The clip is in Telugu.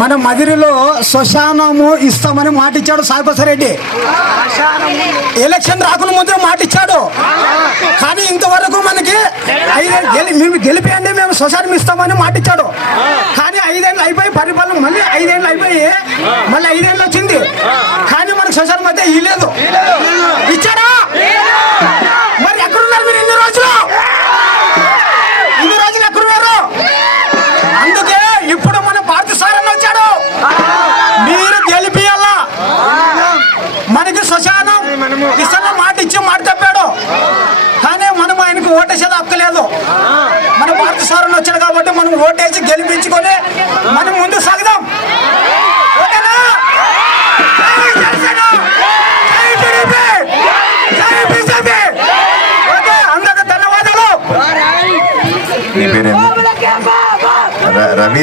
మన మదిరిలో శ్మశానము ఇస్తామని మాట ఇచ్చాడు సాయిబసరెడ్డి ఎలక్షన్ రాకుండా ముందు మాట ఇచ్చాడు కానీ ఇంతవరకు మనకి ఐదేళ్ళు మేము గెలిపేయండి మేము శ్మశానం ఇస్తామని మాట ఇచ్చాడు కానీ ఐదేళ్ళు అయిపోయి పరిపాలన మళ్ళీ ఐదేళ్ళు అయిపోయి మళ్ళీ ఐదేళ్ళు వచ్చింది. కానీ మనకు శ్మశానం అయితే ఇవ్వలేదు ఇసన్న మాట ఇచ్చి మాట తప్పాడు. కానీ మనం ఆయనకు ఓటేసేది హక్కలేదు మన భారత సారన్న వచ్చాడు కాబట్టి మనం ఓటేసి గెలిపించుకొని మనం ముందు సాగుదాం. ఓకేనా? అందరికీ ధన్యవాదాలు. రవి